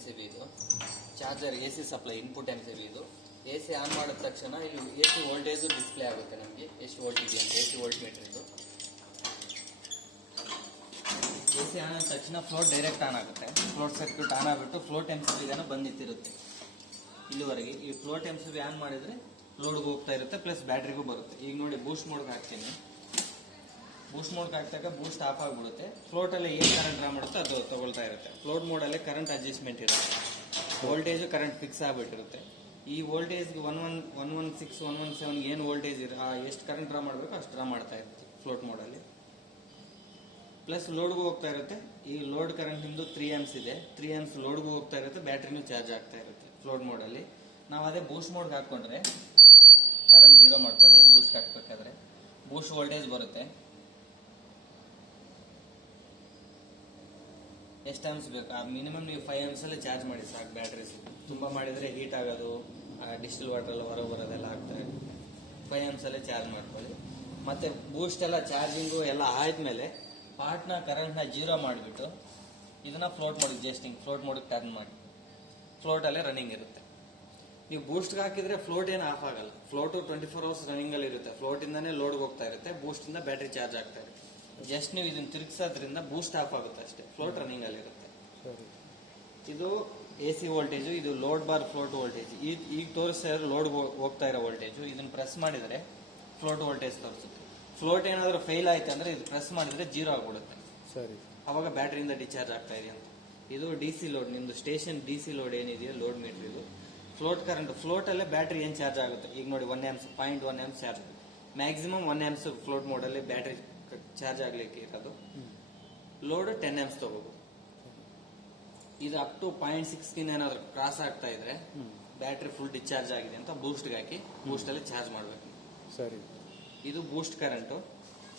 MCB ಇದು. Charger AC supply input MCB ಇದು. AC on ಮಾಡಿದ ತಕ್ಷಣ ಇಲ್ಲಿ AC ವೋಲ್ಟೇಜ್ ಡಿಸ್ಪ್ಲೇ ಆಗುತ್ತೆ ನಮಗೆ, ಎಷ್ಟು ವೋಲ್ಟ್ ಇದೆ ಅಂತ. AC ವೋಲ್ಟ್ ಮೀಟರ್ ಇದು. AC ಆನ್ ಆದ ತಕ್ಷಣ ಫ್ಲೋಟ್ ಡೈರೆಕ್ಟ್ ಆನ್ ಆಗುತ್ತೆ. ಫ್ಲೋಟ್ ಸರ್ಕ್ಯೂಟ್ ಆನ್ ಆಗಿಬಿಟ್ಟು ಫ್ಲೋಟ್ MCB ಬಂದು ನಿಂತಿರುತ್ತೆ ಇಲ್ಲಿವರೆಗೆ. ಈ ಫ್ಲೋಟ್ MCB ಆನ್ ಮಾಡಿದ್ರೆ ಲೋಡ್ಗೆ ಹೋಗ್ತಾ ಇರುತ್ತೆ, ಪ್ಲಸ್ ಬ್ಯಾಟ್ರಿಗೂ ಬರುತ್ತೆ. ಈಗ ನೋಡಿ ಬೂಸ್ಟ್ ಮೋಡ್ಗೆ ಹಾಕ್ತೀನಿ. ಬೂಸ್ಟ್ ಮೋಡ್ಗೆ ಹಾಕ್ದಾಗ ಬೂಸ್ಟ್ ಆಫ್ ಆಗಿಬಿಡುತ್ತೆ. ಫ್ಲೋಟಲ್ಲಿ ಏನು ಕರೆಂಟ್ ಡ್ರಾ ಮಾಡುತ್ತೆ ಅದು ತಗೊಳ್ತಾ ಇರುತ್ತೆ. ಫ್ಲೋಟ್ ಮೋಡಲ್ಲಿ ಕರೆಂಟ್ ಅಡ್ಜಸ್ಟ್ಮೆಂಟ್ ಇರುತ್ತೆ, ವೋಲ್ಟೇಜು ಕರೆಂಟ್ ಫಿಕ್ಸ್ ಆಗಿಬಿಟ್ಟಿರುತ್ತೆ. ಈ ವೋಲ್ಟೇಜ್ಗೆ 116 117 ಏನು ವೋಲ್ಟೇಜ್ ಎಷ್ಟು ಕರೆಂಟ್ ಡ್ರಾ ಮಾಡಬೇಕು ಅಷ್ಟು ಡ್ರಾ ಮಾಡ್ತಾ ಇರುತ್ತೆ ಫ್ಲೋಟ್ ಮೋಡಲ್ಲಿ. ಪ್ಲಸ್ ಲೋಡ್ಗೂ ಹೋಗ್ತಾ ಇರುತ್ತೆ. ಈ ಲೋಡ್ ಕರೆಂಟ್ ನಿಮ್ಮದು 3 amps ಇದೆ. 3 amps ಲೋಡ್ಗೂ ಹೋಗ್ತಾ ಇರುತ್ತೆ, ಬ್ಯಾಟ್ರಿನೂ ಚಾರ್ಜ್ ಆಗ್ತಾ ಇರುತ್ತೆ ಫ್ಲೋಟ್ ಮೋಡಲ್ಲಿ. ನಾವು ಅದೇ ಬೂಸ್ಟ್ ಮೋಡ್ಗೆ ಹಾಕ್ಕೊಂಡ್ರೆ ಕರೆಂಟ್ 0 ಮಾಡ್ಕೊಳ್ಳಿ. ಬೂಸ್ಟ್ ಹಾಕ್ಬೇಕಾದ್ರೆ ಬೂಸ್ಟ್ ವೋಲ್ಟೇಜ್ ಬರುತ್ತೆ. ಎಷ್ಟು amps ಬೇಕು ಮಿನಿಮಮ್ ನೀವು 5 amps ಅಲ್ಲಿ ಚಾರ್ಜ್ ಮಾಡಿ ಸಾಕು. ಬ್ಯಾಟ್ರೀಸ್ ತುಂಬ ಮಾಡಿದರೆ ಹೀಟ್ ಆಗೋದು, ಡಿಸ್ಟಿಲ್ ವಾಟರ್ ಹೊರಗೆ ಬರೋದೆಲ್ಲ ಆಗ್ತದೆ. 5 amps ಅಲ್ಲೇ ಚಾರ್ಜ್ ಮಾಡ್ಕೊಳ್ಳಿ. ಮತ್ತೆ ಬೂಸ್ಟ್ ಎಲ್ಲ ಚಾರ್ಜಿಂಗು ಎಲ್ಲ ಆದ್ಮೇಲೆ ಪಾರ್ಟ್ನ ಕರೆಂಟ್ನ 0 ಮಾಡಿಬಿಟ್ಟು ಇದನ್ನ ಫ್ಲೋಟ್ ಮೋಡಿಗೆ ಫ್ಲೋಟ್ ಮೋಡಿಗೆ ಟರ್ನ್ ಮಾಡಿ. ಫ್ಲೋಟಲ್ಲೇ ರನ್ನಿಂಗ್ ಇರುತ್ತೆ. ನೀವು ಬೂಸ್ಟ್ಗೆ ಹಾಕಿದ್ರೆ ಫ್ಲೋಟ್ ಏನು ಆಫ್ ಆಗಲ್ಲ. ಫ್ಲೋಟು 24 hours ರನ್ನಿಂಗ್ ಅಲ್ಲಿ ಇರುತ್ತೆ. ಫ್ಲೋಟ್ ಇಂದಾನೆ ಲೋಡ್ಗೆ ಹೋಗ್ತಾ ಇರುತ್ತೆ, ಬೂಸ್ಟ್ ಇಂದ ಬ್ಯಾಟ್ರಿ ಚಾರ್ಜ್ ಆಗ್ತಾ ಇರುತ್ತೆ. ಜಸ್ಟ್ ನೀವು ಇದನ್ನ ತಿರುಗಿಸೋದ್ರಿಂದ ಬೂಸ್ಟ್ ಆಫ್ ಆಗುತ್ತೆ ಅಷ್ಟೇ, ಫ್ಲೋಟ್ ರನ್ನಿಂಗ್ ಅಲ್ಲಿ ಇರುತ್ತೆ. ಇದು AC ವೋಲ್ಟೇಜು, ಇದು ಲೋಡ್ ಬಾರ್ ಫ್ಲೋಟ್ ವೋಲ್ಟೇಜ್. ಈಗ ತೋರಿಸ್ತಾ ಇರೋ ಲೋಡ್ ಹೋಗ್ತಾ ಇರೋ ವೋಲ್ಟೇಜು. ಇದನ್ನ ಪ್ರೆಸ್ ಮಾಡಿದ್ರೆ ಫ್ಲೋಟ್ ವೋಲ್ಟೇಜ್ ತೋರಿಸುತ್ತೆ. ಫ್ಲೋಟ್ ಏನಾದರೂ ಫೇಲ್ ಆಯ್ತು ಅಂದ್ರೆ ಇದು ಪ್ರೆಸ್ ಮಾಡಿದ್ರೆ 0 ಆಗ್ಬಿಡುತ್ತೆ. ಸರಿ, ಅವಾಗ ಬ್ಯಾಟ್ರಿಯಿಂದ ಡಿಸ್ಚಾರ್ಜ್ ಆಗ್ತಾ ಇದೆ ಅಂತ. ಇದು DC ಲೋಡ್, ನಿಮ್ದು ಸ್ಟೇಷನ್ DC ಲೋಡ್ ಏನಿದೆಯೋ ಲೋಡ್ ಮೀಟರ್ ಇದು. ಫ್ಲೋಟ್ ಕರೆಂಟ್ ಫ್ಲೋಟ್ ಅಲ್ಲೇ ಬ್ಯಾಟ್ರಿ ಏನು ಚಾರ್ಜ್ ಆಗುತ್ತೆ. ಈಗ ನೋಡಿ 1 amps 0.1 amps ಚಾರ್ಜ್ ಆಗುತ್ತೆ. ಮ್ಯಾಕ್ಸಿಮಮ್ 1 amps ಫ್ಲೋಟ್ ಮೋಡಲ್ಲಿ ಬ್ಯಾಟ್ರಿ ಚಾರ್ಜ್ ಆಗ್ಲಿಕ್ಕೆ ಇರೋದು. ಲೋಡ್ 10 amps ತಗೋಬಹುದು. ಇದು ಅಪ್ ಟು 0.16 ಏನಾದ್ರು ಕ್ರಾಸ್ ಆಗ್ತಾ ಇದ್ರೆ ಬ್ಯಾಟ್ರಿ ಫುಲ್ ಡಿಸ್ಚಾರ್ಜ್ ಆಗಿದೆ ಅಂತ ಬೂಸ್ಟ್ಗೆ ಹಾಕಿ ಬೂಸ್ಟ್ ಅಲ್ಲಿ ಚಾರ್ಜ್ ಮಾಡಬೇಕು. ಸರಿ, ಇದು ಬೂಸ್ಟ್ ಕರೆಂಟ್.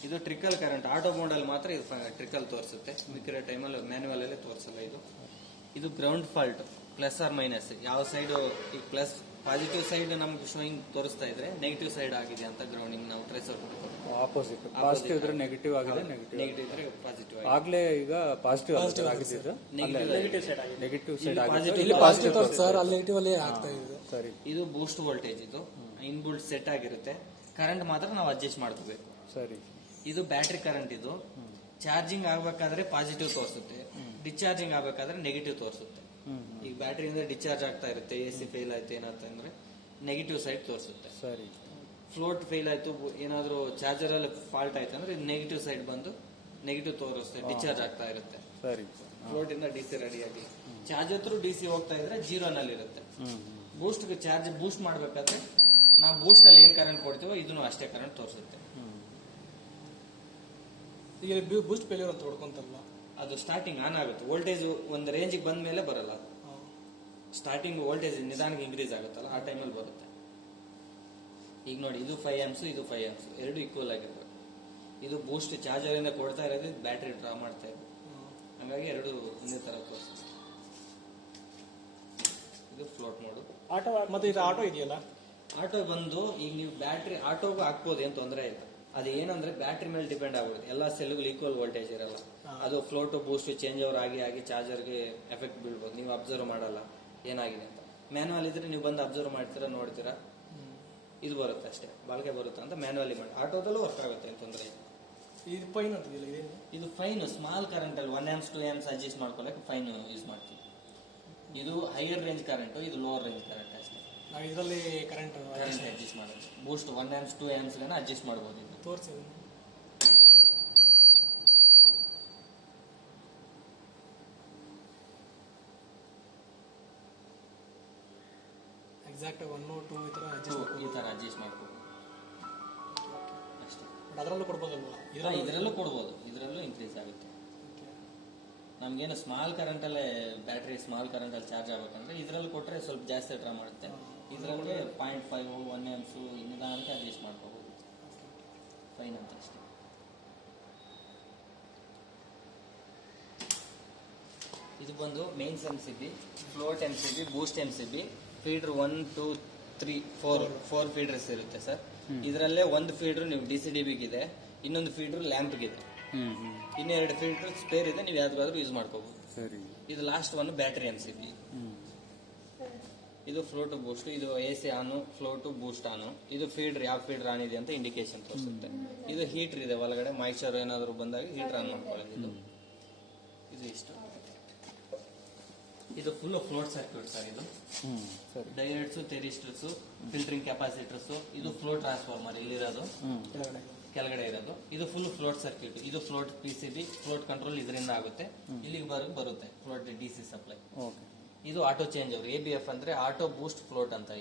ಇದು ಟ್ರಿಕಲ್ ಕರೆಂಟ್. ಆಟೋ ಮೋಡಲ್ಲಿ ಮಾತ್ರ ಇದು ಟ್ರಿಕಲ್ ತೋರಿಸುತ್ತೆ, ಮಿಕ್ಕಿರೋ ಟೈಮಲ್ಲಿ ಮ್ಯಾನ್ಯುವಲ್ ಅಲ್ಲೇ ತೋರಿಸಲ್ಲ. ಇದು ground fault, plus or minus. ಯಾವ ಸೈಡ್ ಈಗ ಪ್ಲಸ್ ಪಾಸಿಟಿವ್ ಸೈಡ್ ನಮ್ಗೆ ಶೋಯಿಂಗ್ ತೋರಿಸ್ತಾ ಇದ್ರೆ ನೆಗೆಟಿವ್ ಸೈಡ್ ಆಗಿದೆ ಅಂತ ಗ್ರೌಂಡಿಂಗ್ ನಾವು ಟ್ರೇಸರ್ ಆಪೋಸಿಟ್. ಪಾಸಿಟಿವ್ ಇದ್ರೆ ನೆಗೆಟಿವ್ ಆಗಿದೆ, ನೆಗೆಟಿವ್ ಇದ್ರೆ ಪಾಸಿಟಿವ್. ಆಗ್ಲೇ ಈಗ ಪಾಸಿಟಿವ್ ಆಗಿದ್ದು ನೆಗೆಟಿವ್ ಸೈಡ್ ಆಗಿದೆ. ಇಲ್ಲಿ ಪಾಸಿಟಿವ್ ಸರ್, ಅಲ್ಲಿ ನೆಗೆಟಿವ್ ಅಲ್ಲಿ ಆಗ್ತಾ ಇದೆ. ಸರಿ, ಇದು ಬೂಸ್ಟ್ ವೋಲ್ಟೇಜ್. ಇದು ಇನ್ಬುಲ್ಟ್ ಸೆಟ್ ಆಗಿರುತ್ತೆ. ಕರೆಂಟ್ ಮಾತ್ರ ನಾವು ಅಡ್ಜಸ್ಟ್ ಮಾಡ್ಕೋಬೇಕು. ಸರಿ, ಇದು ಬ್ಯಾಟ್ರಿ ಕರೆಂಟ್. ಇದು ಚಾರ್ಜಿಂಗ್ ಆಗ್ಬೇಕಾದ್ರೆ ಪಾಸಿಟಿವ್ ತೋರಿಸುತ್ತೆ, ಡಿಸ್ಚಾರ್ಜಿಂಗ್ ಆಗ್ಬೇಕಾದ್ರೆ ನೆಗೆಟಿವ್ ತೋರಿಸುತ್ತೆ. ಈಗ ಬ್ಯಾಟ್ರಿಯಿಂದ ಡಿಸ್ಚಾರ್ಜ್ ಆಗ್ತಾ ಇರುತ್ತೆ. AC ಫೇಲ್ ಆಯ್ತು ಏನಾಯ್ತಂದ್ರೆ ನೆಗೆಟಿವ್ ಸೈಡ್ ತೋರಿಸುತ್ತೆ. ಸರಿ, ಫ್ಲೋಟ್ ಫೇಲ್ ಆಯ್ತು, ಏನಾದ್ರು ಚಾರ್ಜರ್ ಅಲ್ಲಿ ಫಾಲ್ಟ್ ಆಯ್ತು ಅಂದ್ರೆ ನೆಗೆಟಿವ್ ಸೈಡ್ ಬಂದು ನೆಗೆಟಿವ್ ತೋರಿಸುತ್ತೆ, ಡಿಸ್ಚಾರ್ಜ್ ಆಗ್ತಾ ಇರುತ್ತೆ. ಸರಿ, ಫ್ಲೋಟ್ ಇಂದ DC ರೆಡಿಯಾಗಿ ಚಾರ್ಜರ್ ಥ್ರೂ DC ಹೋಗ್ತಾ ಇದ್ರೆ 0 ನಲ್ಲಿ ಇರುತ್ತೆ. ಬೂಸ್ಟ್ ಚಾರ್ಜ್ ಬೂಸ್ಟ್ ಮಾಡ್ಬೇಕಾದ್ರೆ ನಾವು ಬೂಸ್ಟ್ ಅಲ್ಲಿ ಏನ್ ಕರೆಂಟ್ ಕೊಡ್ತೀವೋ ಇದನ್ನು ಅಷ್ಟೇ ಕರೆಂಟ್ ತೋರಿಸುತ್ತೆ. ಈಗ ಬೂಸ್ಟ್ ಫೇಲ್ಯೂರ್ ಅಂತ ಹೊಡ್ಕೊಂತಲ್ಲ, ಅದು ಸ್ಟಾರ್ಟಿಂಗ್ ಆನ್ ಆಗುತ್ತೆ. ವೋಲ್ಟೇಜ್ ಒಂದು ರೇಂಜಿಗೆ ಬಂದ ಮೇಲೆ ಬರಲ್ಲ. ಸ್ಟಾರ್ಟಿಂಗ್ ವೋಲ್ಟೇಜ್ ನಿಧಾನಕ್ಕೆ ಇನ್ಕ್ರೀಸ್ ಆಗುತ್ತಲ್ಲ ಆ ಟೈಮಲ್ಲಿ ಬರುತ್ತೆ. ಈಗ ನೋಡಿ, ಇದು 5 amps, ಇದು 5 amps, ಎರಡು ಈಕ್ವಲ್ ಆಗಿರ್ಬೇಕು. ಇದು ಬೂಸ್ಟ್ ಚಾರ್ಜರ್ ಇಂದ ಕೊಡ್ತಾ ಇರೋದು, ಬ್ಯಾಟ್ರಿ ಡ್ರಾ ಮಾಡ್ತಾ ಇರೋದು. ಹಾಗಾಗಿ ಎರಡು ಒಂದೇ ತರ ತೋರಿಸುತ್ತೆ. ಇದು ಫ್ಲೋಟ್ ಮೋಡು. ಆಟೋ ಮತ್ತೆ ಇದು ಆಟೋ ಇದೆಯಲ್ಲ, ಆಟೋ ಬಂದು ಈಗ ನೀವು ಬ್ಯಾಟ್ರಿ ಆಟೋಗೂ ಹಾಕ್ಬೋದು, ಏನು ತೊಂದರೆ ಇಲ್ಲ. ಅದು ಏನಂದ್ರೆ ಬ್ಯಾಟ್ರಿ ಮೇಲೆ ಡಿಪೆಂಡ್ ಆಗುತ್ತೆ. ಎಲ್ಲ ಸೆಲ್ಗಳು ಈಕ್ವಲ್ ವೋಲ್ಟೇಜ್ ಇರಲ್ಲ. ಅದು ಫ್ಲೋಟು ಬೂಸ್ಟ್ ಚೇಂಜ್ ಓವರ್ ಆಗಿ ಚಾರ್ಜರ್ಗೆ ಎಫೆಕ್ಟ್ ಬೀಳ್ಬೋದು. ನೀವು ಅಬ್ಸರ್ವ್ ಮಾಡಲ್ಲ ಏನಾಗಿದೆ ಅಂತ. ಮ್ಯಾನುವಲ್ ಇದ್ರೆ ನೀವು ಬಂದು ಅಬ್ಸರ್ವ್ ಮಾಡ್ತೀರಾ, ನೋಡ್ತೀರಾ, ಇದು ಬರುತ್ತೆ ಅಷ್ಟೇ, ಬಾಳ್ಕೆ ಬರುತ್ತೆ ಅಂತ ಮ್ಯಾನುವಲಿ ಮಾಡಿ. ಆಟೋದಲ್ಲೂ ವರ್ಕ್ ಆಗುತ್ತೆ, ಏನು ತೊಂದರೆ ಇಲ್ಲ. ಇದು ಫೈನ್ ಅಂತಿಲ್ಲ, ಇದು ಫೈನ್ ಸ್ಮಾಲ್ ಕರೆಂಟ್ ಅಲ್ಲಿ 1 amps 2 amps ಅಡ್ಜಸ್ಟ್ ಮಾಡ್ಕೊಳ್ಳಕ್ಕೆ ಫೈನ್ ಯೂಸ್ ಮಾಡ್ತೀವಿ. ಇದು ಹೈಯರ್ ರೇಂಜ್ ಕರೆಂಟ್, ಇದು ಲೋವರ್ ರೇಂಜ್ ಕರೆಂಟ್ ಅಷ್ಟೇ. ನಾವು ಇದರಲ್ಲಿ ಕರೆಂಟ್ ಅಡ್ಜಸ್ಟ್ ಮಾಡೋದು. ಬೂಸ್ಟ್ 1 amps 2 amps ಅಡ್ಜಸ್ಟ್ ಮಾಡ್ಬೋದು. ಇದು ತೋರಿಸಿ ಎಕ್ಸಾಕ್ಟ್ 1 2 ಈ ತರ ಅಡ್ಜಸ್ಟ್ ಮಾಡ್ಬೋದು ಅಷ್ಟೇ. ಅದರಲ್ಲೂ ಕೊಡ್ಬೋದಲ್ವಾ? ಇದರಲ್ಲೂ ಕೊಡ್ಬೋದು, ಇದರಲ್ಲೂ ಇನ್ಕ್ರೀಸ್ ಆಗುತ್ತೆ. ನಮ್ಗೇನು ಸ್ಮಾಲ್ ಕರೆಂಟ್ ಅಲ್ಲೇ ಬ್ಯಾಟ್ರಿ ಸ್ಮಾಲ್ ಕರೆಂಟ್ ಅಲ್ಲಿ ಚಾರ್ಜ್ ಆಗ್ಬೇಕಂದ್ರೆ ಇದರಲ್ಲಿ ಕೊಟ್ಟರೆ ಸ್ವಲ್ಪ ಜಾಸ್ತಿ ಡ್ರಾ ಮಾಡುತ್ತೆ. ಇದರಲ್ಲಿ 0.5 1 amps ನಿಧಾನಕ್ಕೆ ಅಡ್ಜಸ್ಟ್ ಮಾಡ್ಕೋಬಹುದು. ಫೈನ್ ಅಂತ ಅಷ್ಟೇ. ಇದು ಬಂದು ಮೇನ್ಸ್ MCB, ಫ್ಲೋಟ್ MCB, ಬೂಸ್ಟ್ MCB, ಫೀಡರ್ 1 2 3 4 ಫೀಡರ್ಸ್ ಇರುತ್ತೆ ಸರ್. ಇದರಲ್ಲೇ ಒಂದು ಫೀಡರ್ ನೀವು DCDBಗೆ ಇದೆ, ಇನ್ನೊಂದು ಫೀಡರ್ ಲ್ಯಾಂಪ್ಗೆ ಇದೆ, ಇನ್ನೆರಡು ಫೀಡರ್ ಸ್ಪೇರ್ ಇದೆ. ನೀವು ಯಾವ್ದಾದ್ರು ಯೂಸ್ ಮಾಡ್ಕೋಬಹುದು. ಇದು ಲಾಸ್ಟ್ ಒಂದು ಬ್ಯಾಟ್ರಿ MCB. ಇದು ಫ್ಲೋ ಟು ಬೂಸ್ಟ್, ಇದು AC ಆನು, ಫ್ಲೋ ಟು ಬೂಸ್ಟ್ ಆನು. ಇದು ಫೀಡರ್, ಯಾವ ಫೀಡರ್ ಆನ್ ಇದೆ ಅಂತ ಇಂಡಿಕೇಶನ್ ತೋರಿಸುತ್ತೆ. ಇದು ಹೀಟರ್ ಇದೆ ಒಳಗಡೆ, ಮಾಯಿಶ್ಚರ್ ಏನಾದರೂ ಬಂದಾಗ ಹೀಟರ್ ಆನ್ ಮಾಡ್ಕೊಳ್ಳೋದು. ಇದು ಇಷ್ಟು. ಇದು ಫುಲ್ ಫ್ಲೋಟ್ ಸರ್ಕ್ಯೂಟ್ ಸರ್. ಇದು ಸರಿ. Diodes, thyristors, filtering capacitors. ಇದು ಫ್ಲೋ ಟ್ರಾನ್ಸ್ಫಾರ್ಮರ್ ಇಲ್ಲಿರೋದು, ಕೆಳಗಡೆ ಇರೋದು. ಇದು ಫುಲ್ ಫ್ಲೋಟ್ ಸರ್ಕ್ಯೂಟ್. ಇದು ಫ್ಲೋಟ್ PCB, ಫ್ಲೋಟ್ ಕಂಟ್ರೋಲ್ ಇದರಿಂದ ಆಗುತ್ತೆ. ಇಲ್ಲಿಗೆ ಬರುತ್ತೆ ಫ್ಲೋಟ್ DC ಸಪ್ಲೈ. ಓಕೆ. ಇದು ಆಟೋ ಚೇಂಜ್ ಓವರ್, ABF ಅಂದ್ರೆ ಆಟೋ ಬೂಸ್ಟ್ ಫ್ಲೋಟ್ ಅಂತ.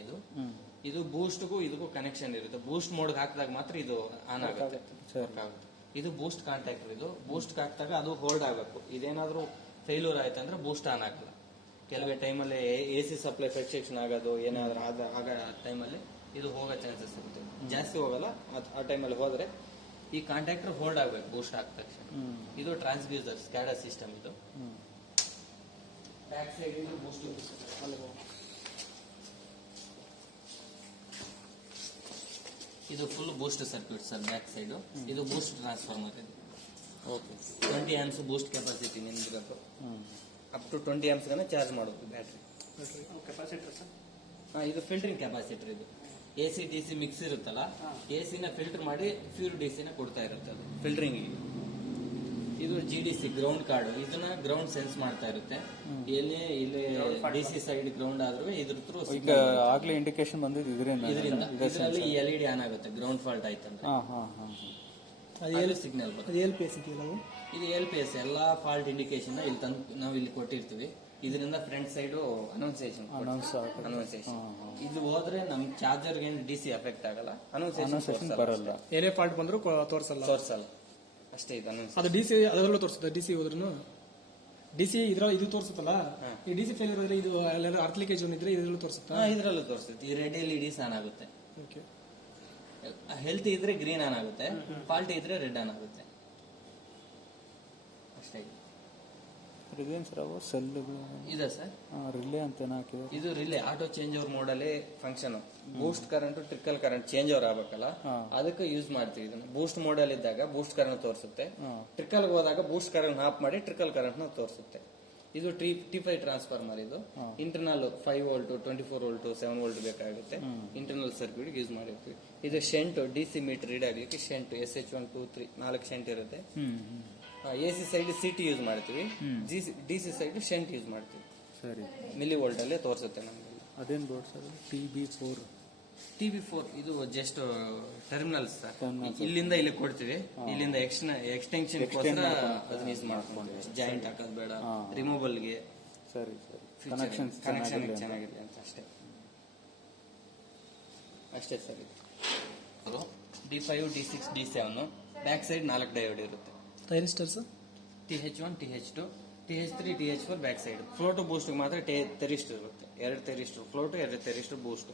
ಇದು ಬೂಸ್ಟ್ಗೂ ಇದಕ್ಕೂ ಕನೆಕ್ಷನ್ ಇರುತ್ತೆ. ಬೂಸ್ಟ್ ಮೋಡ್ ಹಾಕಿದಾಗ ಮಾತ್ರ ಇದು ಆನ್ ಆಗುತ್ತೆ. ಇದು ಬೂಸ್ಟ್ ಕಾಂಟ್ಯಾಕ್ಟರ್. ಇದು ಬೂಸ್ಟ್ ಹಾಕಿದಾಗ ಅದು ಹೋಲ್ಡ್ ಆಗಬೇಕು. ಇದೇನಾದ್ರೂ ಫೇಲ್ಯೂರ್ ಆಯ್ತು ಅಂದ್ರೆ ಬೂಸ್ಟ್ ಆನ್ ಆಗಲ್ಲ. ಕೆಲವೇ ಟೈಮಲ್ಲಿ AC ಸಪ್ಲೈ ಫ್ಲಕ್ಚುಯೇಷನ್ ಆಗೋದು ಏನಾದ್ರೂ ಆಗ ಟೈಮಲ್ಲಿ ಇದು ಹೋಗೋ ಚಾನ್ಸಸ್ ಇರುತ್ತೆ. ಜಾಸ್ತಿ ಹೋಗಲ್ಲ. ಆ ಟೈಮಲ್ಲಿ ಹೋದ್ರೆ ಈ ಕಾಂಟ್ಯಾಕ್ಟರ್ ಹೋಲ್ಡ್ ಆಗಬೇಕು ಬೂಸ್ಟ್ ಹಾಕಿದ ತಕ್ಷಣ. ಇದು ಟ್ರಾನ್ಸ್ಡ್ಯೂಸರ್ ಸ್ಕ್ಯಾಡಾ ಸಿಸ್ಟಮ್. ಇದು ಬ್ಯಾಕ್ ಸೈಡ್ ಇದು ಬೂಸ್ಟ್. ಇದು full boost circuit sir. Back side ಇದು ಬೂಸ್ಟ್ ಟ್ರಾನ್ಸ್ಫಾರ್ಮರ್. ಇದು ಓಕೆ. 20 amps ಬೂಸ್ಟ್ ಕೆಪಾಸಿಟಿ ನಿಮ್ದಿರಬೇಕು. ಅಪ್ ಟು 20 amps ಗನ ಚಾರ್ಜ್ ಮಾಡೋದು ಬ್ಯಾಟ್ರಿ. Capacitor sir. ಇದು ಫಿಲ್ಟರಿಂಗ್ ಕೆಪಾಸಿಟರ್. ಇದು AC DC ಮಿಕ್ಸ್ ಇರುತ್ತಲ್ಲ, AC ನ ಫಿಲ್ಟರ್ ಮಾಡಿ ಪ್ಯೂರ್ DC ನ ಕೊಡ್ತಾ ಇರುತ್ತೆ ಅದು ಫಿಲ್ಟರಿಂಗ್. ಇದು GDC ಗ್ರೌಂಡ್ ಕಾರ್ಡ್. ಇದನ್ನ ಗ್ರೌಂಡ್ ಸೆನ್ಸ್ ಮಾಡ್ತಾ ಇರುತ್ತೆ. ಇಲ್ಲಿ DC ಸೈಡ್ ಗ್ರೌಂಡ್ ಆದ್ರೂ ಇದ್ರ ಥ್ರೂ ಈಗ ಆಗ್ಲೇ ಇಂಡಿಕೇಶನ್ ಬಂದಿದ್ದು ಇದರಿಂದ ಇದರಲ್ಲಿ LED ಆನ್ ಆಗುತ್ತೆ. ಗ್ರೌಂಡ್ ಫಾಲ್ಟ್ ಆಯ್ತಂದ್ರೆ ಅದು ಸಿಗ್ನಲ್ ಬರುತ್ತೆ. LPS ಇದೆಯಲ್ಲ, ಇದು LPS ಎಲ್ಲಾ ಫಾಲ್ಟ್ ಇಂಡಿಕೇಶನ್ ಇಲ್ಲಿ ತಂದು ನಾವು ಇಲ್ಲಿ ಕೊಟ್ಟಿರ್ತೀವಿ. ಇದರಿಂದ ಫ್ರಂಟ್ ಸೈಡ್ ಅನೌನ್ಸೇಷನ್. ಇದು ಹೋದ್ರೆ ನಮ್ ಚಾರ್ಜರ್ ಏನು DC ಎಫೆಕ್ಟ್ ಆಗಲ್ಲ. ಅನೌನ್ಸೇಷನ್ ಬರಲ್ಲ. ಏನೇ ಫಾಲ್ಟ್ ಬಂದ್ರು ತೋರಿಸಲ್ಲ ಅಷ್ಟೇ. ಇದು ಅದು DC ಅದರಲ್ಲೂ ತೋರಿಸುತ್ತೆ. DC ಹೋದ್ರೂ DC ಇದು ತೋರಿಸುತ್ತಲ್ಲ. ಈ DC ಫೇಲ್ಯೂರ್ ಆದ್ರೆ ಇದು ಅರ್ತ್ ಲೀಕೇಜ್ ಇದ್ರೆ ಇದರಲ್ಲೂ ತೋರಿಸುತ್ತಾ? ಇದರಲ್ಲೂ ತೋರಿಸುತ್ತೆ. ಈ ರೆಡ್ LEDs ಆನ್ ಆಗುತ್ತೆ. ಓಕೆ. ಹೆಲ್ತ್ ಇದ್ರೆ ಗ್ರೀನ್ ಆನ್ ಆಗುತ್ತೆ, ಫಾಲ್ಟ್ ಇದ್ರೆ ರೆಡ್ ಆನ್ ಆಗುತ್ತೆ ಅಷ್ಟೇ. ಇದೇನು ಸರ್ ಅವು ಸೆಲ್ಗಳು ಇದೆ ಸರ್. ರಿಲೇ ಅಂತ ಹಾಕಿದೆ. ಇದು ರಿಲೇ ಆಟೋ ಚೇಂಜ್ ಓವರ್ ಮೋಡಲ್ಲಿ function. Boost current trickle current change over ಆಗ್ಬೇಕಲ್ಲ, ಅದಕ್ಕೆ ಯೂಸ್ ಮಾಡ್ತೀವಿ ಇದನ್ನ. ಬೂಸ್ಟ್ ಮೋಡಲ್ ಇದ್ದಾಗ ಬೂಸ್ಟ್ ಕರೆಂಟ್ ತೋರಿಸುತ್ತೆ. ಟ್ರಿಕಲ್ ಹೋದಾಗ ಬೂಸ್ಟ್ ಕರೆಂಟ್ ಆಫ್ ಮಾಡಿ ಟ್ರಿಕಲ್ ಕರೆಂಟ್ ನ ತೋರಿಸುತ್ತೆ. ಇದು T5 ಟ್ರಾನ್ಸ್ಫಾರ್ಮರ್. ಇದು ಇಂಟರ್ನಲ್ 5 ವೋಲ್ಟ್, 24 ವೋಲ್ಟ್, 7 ವೋಲ್ಟ್ ಬೇಕಾಗುತ್ತೆ. ಇಂಟರ್ನಲ್ ಸರ್ಕ್ಯೂಟ್ ಯೂಸ್ ಮಾಡಿರ್ತೀವಿ. ಇದು ಶೆಂಟ್ DC ಮೀಟರ್ ರೀಡ್ ಆಗ್ಲಿಕ್ಕೆ ಶೆಂಟ್ SH1 2 3 4 ಶೆಂಟ್ ಇರುತ್ತೆ. AC ಸೈಡ್ CT ಯೂಸ್ ಮಾಡ್ತೀವಿ. DC ಸೈಡ್ ಶೆಂಟ್ ಯೂಸ್ ಮಾಡ್ತೀವಿ. ಸರಿ. ಮಿಲಿ ವೋಲ್ಟ್ ಅಲ್ಲೇ ತೋರಿಸುತ್ತೆ ನಮಗೆ. ಅದೇನ್ ಬೋರ್ಡ್ ಸರ್? TB4 ಇದು ಜಸ್ಟ್ ಟರ್ಮಿನಲ್ಸ್ ಸರ್. ಇಲ್ಲಿಂದ ಇಲ್ಲಿ ಕೊಡ್ತೀವಿ. ಇಲ್ಲಿಂದ ಎಕ್ಸ್ಟೆನ್ಷನ್ ಅದನ್ನ ಯೂಸ್ ಮಾಡ್ಕೊಂಡು ಜಾಯಿಂಟ್ ಹಾಕೋದು ಬೇಡ, ರಿಮೂವಲ್ಗೆ. ಸರಿ ಸರಿ. ಕನೆಕ್ಷನ್ ಚೆನ್ನಾಗಿದೆ ಅಂತ ಅಷ್ಟೇ. ಅಷ್ಟೇ ಸರ್. ಇದು D5 D6 D7 back side 4 diode ಇರುತ್ತೆ. ಥೈರಿಸ್ಟರ್ಸ್ TH1 TH2 TH3 TH4 back side. ಫ್ಲೋಟು ಬೂಸ್ಟ್ ಮಾತ್ರ ಥೆರಿಸ್ಟರ್ ಇರುತ್ತೆ. 2 ಥೆರಿಸ್ಟರ್ ಫ್ಲೋಟು, 2 ಥೆರಿಸ್ಟರ್ ಬೂಸ್ಟ್.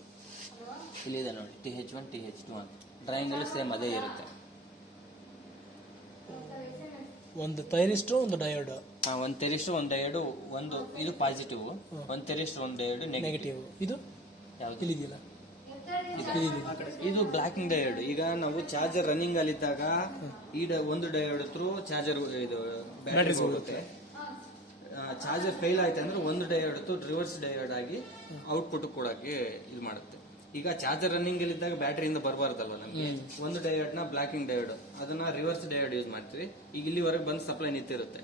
ಇಲ್ಲಿದೆ ನೋಡಿ TH1 TH2 ಅಂತ. ಡ್ರಾಯಿಂಗ್ ಅಲ್ಲಿ ಸೇಮ್ ಅದೇ ಇರುತ್ತೆ. ಒಂದು ಥೈರಿಸ್ಟರ್, ಒಂದು ಡಯೋಡ್. ಒಂದು ಥೆರಿಸ್ಟರ್, ಒಂದು ಡಯೋಡ್. ಒಂದು ಇದು ಪಾಸಿಟಿವ್, ಒಂದು ಥೆರಿಸ್ಟರ್, ಒಂದು ಡಯೋಡ್ ನೆಗೆಟಿವ್. ಇದು ಯಾವ್ದು? ಇಲ್ಲಿದೆಯಲ್ಲ, ಇದು ಬ್ಲಾಕಿಂಗ್ ಡಯೋಡ್. ಈಗ ನಾವು ಚಾರ್ಜರ್ ರನ್ನಿಂಗ್ ಅಲ್ಲಿದ್ದಾಗ ಒಂದು ಡಯೋಡ್ ಥ್ರೂ ಚಾರ್ಜರ್ ಇದು ಬ್ಯಾಟರಿ ಹೋಗುತ್ತೆ. ಚಾರ್ಜರ್ ಫೇಲ್ ಆಯ್ತು ಅಂದ್ರೆ ಒಂದು ಡಯೋಡ್ ರಿವರ್ಸ್ ಡಯೋಡ್ ಆಗಿ ಔಟ್ಪುಟ್ ಕೊಡಕ್ಕೆ ಇದು ಮಾಡುತ್ತೆ. ಈಗ ಚಾರ್ಜರ್ ರನ್ನಿಂಗ್ ಅಲ್ಲಿದ್ದಾಗ ಬ್ಯಾಟರಿಯಿಂದ ಬರಬಾರ್ದಲ್ವ ನಮಗೆ. ಒಂದು ಡಯೋಡ್ ನ ಬ್ಲಾಕಿಂಗ್ ಡಯೋಡ್, ಅದನ್ನ ರಿವರ್ಸ್ ಡಯೋಡ್ ಯೂಸ್ ಮಾಡ್ತೀವಿ. ಈಗ ಇಲ್ಲಿವರೆಗೆ ಬಂದು ಸಪ್ಲೈ ನಿಂತಿರುತ್ತೆ.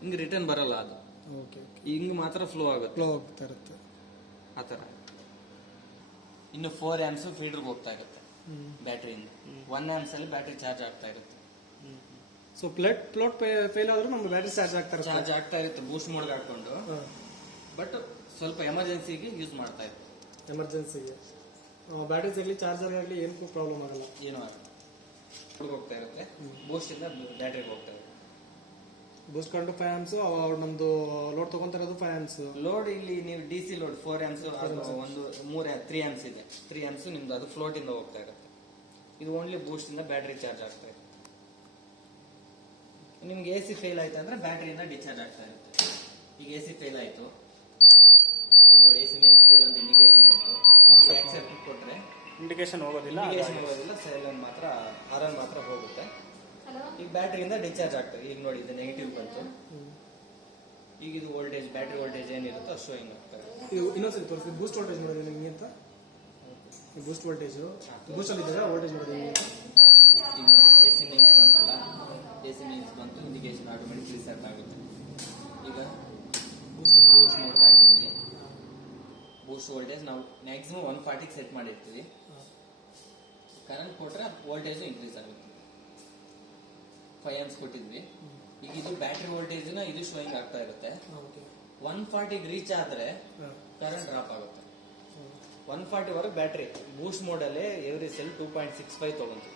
ಹಿಂಗ್ ರಿಟರ್ನ್ ಬರಲ್ಲ ಅದು. ಹಿಂಗ್ ಮಾತ್ರ ಫ್ಲೋ ಆಗುತ್ತೆ ಆತರ. ಇನ್ನು 4 amps ಫೀಡರ್ಗೆ ಹೋಗ್ತಾ ಇರುತ್ತೆ ಬ್ಯಾಟರಿಯಿಂದ. 1 amps ಅಲ್ಲಿ ಬ್ಯಾಟರಿ ಚಾರ್ಜ್ ಆಗ್ತಾ ಇರುತ್ತೆ. ಸೊ ಫ್ಲೋಟ್ ಫೇಲ್ ಆದ್ರೂ ನಮ್ಮ ಬ್ಯಾಟರಿ ಚಾರ್ಜ್ ಆಗ್ತಾ ಇರುತ್ತೆ ಬೂಸ್ಟ್ ಮೋಡ್ಗೆ ಹಾಕೊಂಡು. ಬಟ್ ಸ್ವಲ್ಪ ಎಮರ್ಜೆನ್ಸಿಗೆ ಯೂಸ್ ಮಾಡ್ತಾ ಇರುತ್ತೆ. ಎಮರ್ಜೆನ್ಸಿಗೆ ಬ್ಯಾಟರೀಸ್ ಆಗಲಿ ಚಾರ್ಜರ್ ಆಗಲಿ ಏನಕ್ಕೂ ಪ್ರಾಬ್ಲಮ್ ಆಗಲ್ಲ. ಏನೂ ಆಗಲ್ಲ. ಹೋಗ್ತಾ ಇರುತ್ತೆ. ಬೂಸ್ಟ್ ಇಂದ ಬ್ಯಾಟರಿಗೆ ಹೋಗ್ತಾ ಇರುತ್ತೆ. ಬೂಸ್ಟ್ ಕಂಡು 5 amps. ಅವ್ರು ನಮ್ದು ಲೋಡ್ ತಗೊಂತ ಇರೋದು 5 amps. ಲೋಡ್ ಇಲ್ಲಿ ನೀವು DC ಲೋಡ್ 4 amps, ಒಂದು 3 amps ಇದೆ. 3 amps ನಿಮ್ದು ಅದು ಫ್ಲೋಟ್ ಇಂದ ಹೋಗ್ತಾ ಇರುತ್ತೆ. ಇದು ಓನ್ಲಿ ಬೂಸ್ಟ್ ಇಂದ ಬ್ಯಾಟರಿ ಚಾರ್ಜ್ ಆಗ್ತಾ ಇರುತ್ತೆ. ನಿಮ್ಗೆ AC ಫೇಲ್ ಆಯ್ತು ಅಂದ್ರೆ ಬ್ಯಾಟರಿಯಿಂದ ಡಿಸ್ಚಾರ್ಜ್ ಆಗ್ತಾ ಇರುತ್ತೆ. ಈಗ AC ಫೇಲ್ ಆಯ್ತು, ಈಗ ನೋಡಿ AC ಮೇನ್ಸ್ ಫೇಲ್ ಅಂತ ಇಂಡಿಕೇಶನ್ ಬಂತು. ಈಗ ಆಕ್ಸೆಪ್ಟ್ ಕೊಟ್ರೆ ಇಂಡಿಕೇಶನ್ ಹೋಗೋದಿಲ್ಲ, ಸೈಲೆಂಟ್ ಮಾತ್ರ ಹಾರನ್ ಮಾತ್ರ ಹೋಗುತ್ತೆ. ಈಗ ಬ್ಯಾಟರಿಯಿಂದ ಡಿಸ್ಚಾರ್ಜ್ ಆಗ್ತದೆ. ಈಗ ನೋಡಿ ಇದು ನೆಗೆಟಿವ್ ಬಂತು. ಈಗ ಇದು ವೋಲ್ಟೇಜ್ ಬ್ಯಾಟ್ರಿ ವೋಲ್ಟೇಜ್ ಏನಿರುತ್ತೋ ಅದು ಶೋಯಿಂಗ್ ಆಗ್ತದೆ. ಇದು ಇನ್ನೊಂದ್ಸರಿ ತೋರಿಸಿ ಬೂಸ್ಟ್ ವೋಲ್ಟೇಜ್ ನೋಡೋದು ಹೆಂಗೆ ಅಂತ. ಬೂಸ್ಟ್ ವೋಲ್ಟೇಜು ಬೂಸ್ಟಲ್ಲಿ ಇದ್ದಾಗ ವೋಲ್ಟೇಜ್ ನೋಡೋದು ಹೆಂಗೆ ಅಂತ. ಈಗ ನೋಡಿ AC ಮೀನ್ಸ್ ಬಂತಲ್ಲ, AC ಮೀನ್ಸ್ ಬಂತು, ಇಂಡಿಕೇಶನ್ ಆಟೋಮೆಟಿಕ್ಲಿ ಸೆಟ್ ಆಗುತ್ತೆ. ಈಗ ಬೂಸ್ಟ್ ಮೋಡ್ ಹಾಕಿದ್ವಿ. ಬೂಸ್ಟ್ ವೋಲ್ಟೇಜ್ ನಾವು ಮ್ಯಾಕ್ಸಿಮಮ್ 140 ಸೆಟ್ ಮಾಡಿರ್ತೀವಿ. ಕರೆಂಟ್ ಕೊಟ್ಟರೆ ವೋಲ್ಟೇಜು ಇನ್ಕ್ರೀಸ್ ಆಗುತ್ತೆ. 5 amps ಕೊಟ್ಟಿದ್ವಿ. ಈಗ ಇದು ಬ್ಯಾಟ್ರಿ ವೋಲ್ಟೇಜ್ನ ಇದು ಶೋಯಿಂಗ್ ಆಗ್ತಾ ಇರುತ್ತೆ. 140 ರೀಚ್ ಆದರೆ ಕರೆಂಟ್ ಡ್ರಾಪ್ ಆಗುತ್ತೆ. 140 ವರೆಗೆ ಬ್ಯಾಟ್ರಿ ಬೂಸ್ಟ್ ಮೋಡಲ್ಲೇ ಎವ್ರಿ ಸೆಲ್ 2.65 ತಗೊಂತು.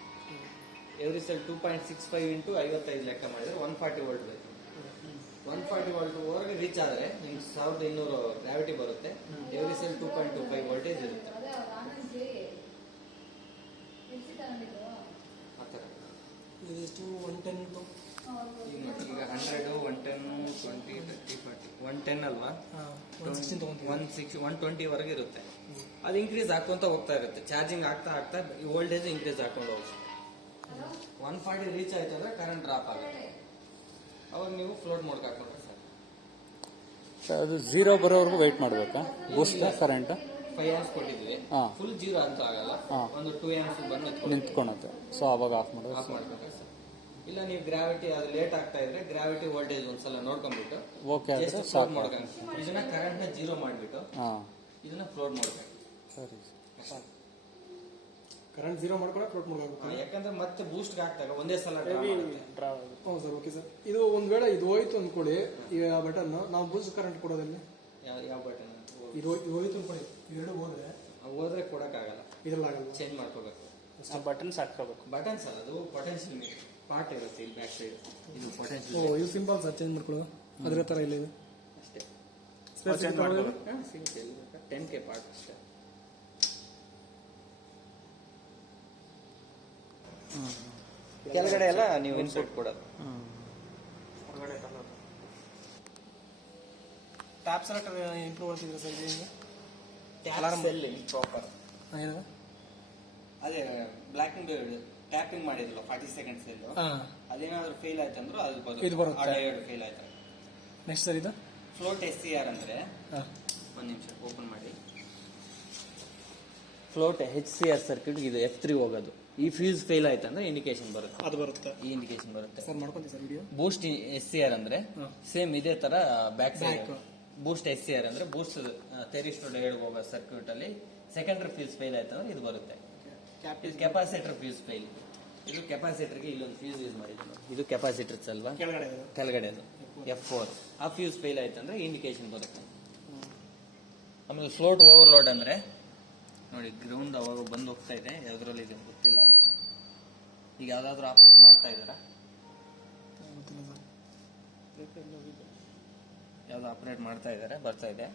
ಎವ್ರಿ ಸೆಲ್ 2.65 ಇಂಟು 55 ಲೆಕ್ಕ ಮಾಡಿದ್ರೆ 140 ವೋಲ್ಟ್ ಬೇಕು. 140 ವೋಲ್ಟ್ ವರೆಗೆ ರೀಚ್ ಆದರೆ ನಿಮ್ಗೆ 1200 ಗ್ರಾವಿಟಿ ಬರುತ್ತೆ. ಎವ್ರಿ ಸೆಲ್ 2.25 ವೋಲ್ಟೇಜ್ ಇರುತ್ತೆ. ಆ ಥರ ಇದೆಷ್ಟು 110 ಈಗ ನೋಡಿ, ಈಗ 100, 110, 20, 30, 40, 110 ಅಲ್ವಾ, 120 ವರೆಗೆ ಇರುತ್ತೆ. ಅದು ಇನ್ಕ್ರೀಸ್ ಆಗ್ಕೊಂತ ಹೋಗ್ತಾ ಇರುತ್ತೆ. ಚಾರ್ಜಿಂಗ್ ಆಗ್ತಾ ಆಗ್ತಾ ಈ ವೋಲ್ಟೇಜ್ ಇನ್ಕ್ರೀಸ್ ಆಗ್ಕೊಂಡು ಹೋಗುತ್ತೆ. 140 ರೀಚ್ ಆಯ್ತು ಅಂದ್ರೆ ಕರೆಂಟ್ ಡ್ರಾಪ್ ಆಗುತ್ತೆ. ಅವಾಗ ನೀವು ಫ್ಲೋಟ್ ಮೋಡ್ಗೆ ಹಾಕೊಂಡ್ರೆ ಸರ್. ಅದು 0 ಬರೋವರೆಗೂ ವೆಯ್ಟ್ ಮಾಡಬೇಕಾ ಬೂಸ್ಟ್ ಕರೆಂಟ್? 5 amps ಕೊಟ್ಟಿದ್ವಿ, ಹಾ. ಫುಲ್ 0 ಅಂತೂ ಆಗಲ್ಲ. ಹಾ. ಒಂದು 2 amps ಬಂದು ನಿಂತ್ಕೊಳತ್ತೆ. ಸೊ ಅವಾಗ ಆಫ್ ಮಾಡೋದು. ಆಫ್ ಮಾಡ್ಬೇಕು ಸರ್. ಇಲ್ಲ ನೀವು ಗ್ರಾವಿಟಿ ಅದು ಲೇಟ್ ಆಗ್ತಾ ಇದ್ರೆ ಗ್ರಾವಿಟಿ ವೋಲ್ಟೇಜ್ ಒಂದ್ಸಲ ನೋಡ್ಕೊಂಡ್ಬಿಟ್ಟು ಓಕೆ ಆದರೆ ಫ್ಲೋಟ್ ಸಾಕು. ಮಾಡ್ಕೊಂಡು ಇದನ್ನ ಕರೆಂಟ್ ನ 0 ಮಾಡಿಬಿಟ್ಟು ಹಾಂ ಇದನ್ನ ಫ್ಲೋಟ್ ಮಾಡ್ಬೇಕು. ಸರಿ. ಕರೆಂಟ್ 0 ಮಾಡ್ಕೊಂಡು ಫ್ಲೋಟ್ ಮಾಡಬೇಕು. ಯಾಕಂದ್ರೆ ಮತ್ತೆ ಬೂಸ್ಟ್ ಆಗ್ತಾಗ ಒಂದೇ ಸಲ drop ಆಗುತ್ತೆ. ಹೌದು ಸರ್, ಓಕೆ ಸರ್. ಇದು ಒಂದ್ ವೇಳೆ ಇದು ಹೋಯ್ತು ಅಂದ್ಕೊಳ್ಳಿ, ಈ ಬಟನ್ ನಾವು ಬೂಸ್ಟ್ ಕರೆಂಟ್ ಕೊಡೋದಲ್ಲಿ ಯಾವ ಬಟನ್ ಇದು ಹೋಯ್ತು ಅಂದ್ಕೊಳ್ಳಿ, ಇವೆರಡು ಹೋದ್ರೆ ಕೊಡಕ್ಕಾಗಲ್ಲ, ಇದ್ರಲ್ಲಾಗಲ್ಲ. ಚೇಂಜ್ ಮಾಡ್ಕೋಬೇಕು. ಬಟನ್ಸ್ ಹಾಕ್ಕೋಬೇಕು. ಬಟನ್ಸ್ ಅಲ್ಲ, ಅದು ಪೊಟೆನ್ಶಿಯಲ್ ಪಾರ್ಟ್ ಇರುತ್ತೆ ಇಲ್ಲಿ ಬ್ಯಾಕ್ ಸೈಡ್. ಇದು ಓ, ಪೊಟೆನ್ಶಿಯಲ್ ಇದು ಸಿಂಪಲ್ ಸರ್, ಚೇಂಜ್ ಮಾಡ್ಕೊಳ್ಳೋದು ಅದ್ರ ತರ ಇಲ್ಲ. ಇದು ಅಷ್ಟೇ. ಸ್ಪೇಸ್ change ಮಾಡ್ಕೊಳ್ಳೋದು. 10K ಪಾರ್ಟ್ ಅಷ್ಟೇ. ಕೆಳಗಡೆ ಎಲ್ಲ ನೀವು ಇನ್ಪುಟ್ ಕೊಡೋದು. ಟ್ಯಾಪ್ ಸೆಲೆಕ್ಟರ್ ಇಂಪ್ರೂವ್ ಮಾಡ್ತಿದ್ರೆ ಸರ್ ಇದು ಪ್ರಾಪರ್ ಏನದು? ಅದೇ ಬ್ಲಾಕ್ ಅಂಡ್ ಟ್ಯಾಪಿಂಗ್ ಮಾಡಿದ್ರಲ್ಲ 40 ಸೆಕೆಂಡ್ಸ್ ಅದೇನಾದ್ರೂ ಫೇಲ್ ಆಯ್ತಂದ್ರೆ ಅದು ಇದು ಬರುತ್ತೆ. ಫೇಲ್ ಆಯ್ತು. ನೆಕ್ಸ್ಟ್ ಸರ್ ಇದು ಫ್ಲೋಟ್ SCR ಅಂದ್ರೆ ಹಾಂ, ಒಂದು ನಿಮಿಷ ಓಪನ್ ಮಾಡಿ. ಫ್ಲೋಟ್ HCR ಸರ್ಕ್ಯೂಟ್ ಇದು F3 ಹೋಗೋದು. ಈ ಫ್ಯೂಸ್ ಫೇಲ್ ಆಯ್ತು ಅಂದ್ರೆ ಇಂಡಿಕೇಶನ್ ಬರುತ್ತೆ. ಅದು ಬರುತ್ತೆ ಈ ಇಂಡಿಕೇಶನ್ ಬರುತ್ತೆ. ಸರ್. ಮಾಡ್ಕೊಂತೀವಿ ಸರ್ ವಿಡಿಯೋ. ಬೂಸ್ಟ್ SCR ಅಂದ್ರೆ ಸೇಮ್ ಇದೇ ತರ ಬ್ಯಾಕ್ ಸೈಡ್. Back. ಬೂಸ್ಟ್ SCR ಅಂದ್ರೆ ಬೂಸ್ಟ್ ಥೆರಿಸ್ಟರ್ ಡಯೋಡ್ ಹೋಗೋ ಸರ್ಕ್ಯೂಟ್ ಅಲ್ಲಿ ಸೆಕೆಂಡರಿ ಫ್ಯೂಸ್ ಫೇಲ್ ಆಯ್ತು ಅಂದ್ರೆ ಇದು ಬರುತ್ತೆ. ಇದು ಕೆಪಾಸಿಟರ್ ಫ್ಯೂಸ್ ಫೇಲ್. ಇದು ಕೆಪಾಸಿಟರ್ಗೆ ಇಲ್ಲೊಂದು ಫ್ಯೂಸ್ ಯೂಸ್ ಮಾಡಿದ್ರು. ಇದು ಕೆಪಾಸಿಟರ್ಸ್ ಅಲ್ವಾ, ಕೆಳಗಡೆ ಕೆಳಗಡೆ ಅದು F4. ಆ ಫ್ಯೂಸ್ ಫೇಲ್ ಆಯ್ತು ಅಂದ್ರೆ ಇಂಡಿಕೇಶನ್ ಬರುತ್ತೆ. ಆಮೇಲೆ ಫ್ಲೋಟ್ ಓವರ್ಲೋಡ್ ಅಂದ್ರೆ ನೋಡಿ, ಗ್ರೌಂಡ್ ಅವಾಗ ಬಂದು ಹೋಗ್ತಾ ಇದೆ, ಯಾವ್ದ್ರಲ್ಲಿ ಇದೆ ಗೊತ್ತಿಲ್ಲ. ಈಗ ಯಾವ್ದಾದ್ರು ಆಪರೇಟ್ ಮಾಡ್ತಾ ಇದ್ದಾರಾ? ಯಾವ್ದು ಆಪರೇಟ್ ಮಾಡ್ತಾ ಇದ್ದಾರೆ, ಬರ್ತಾ ಇದೆ.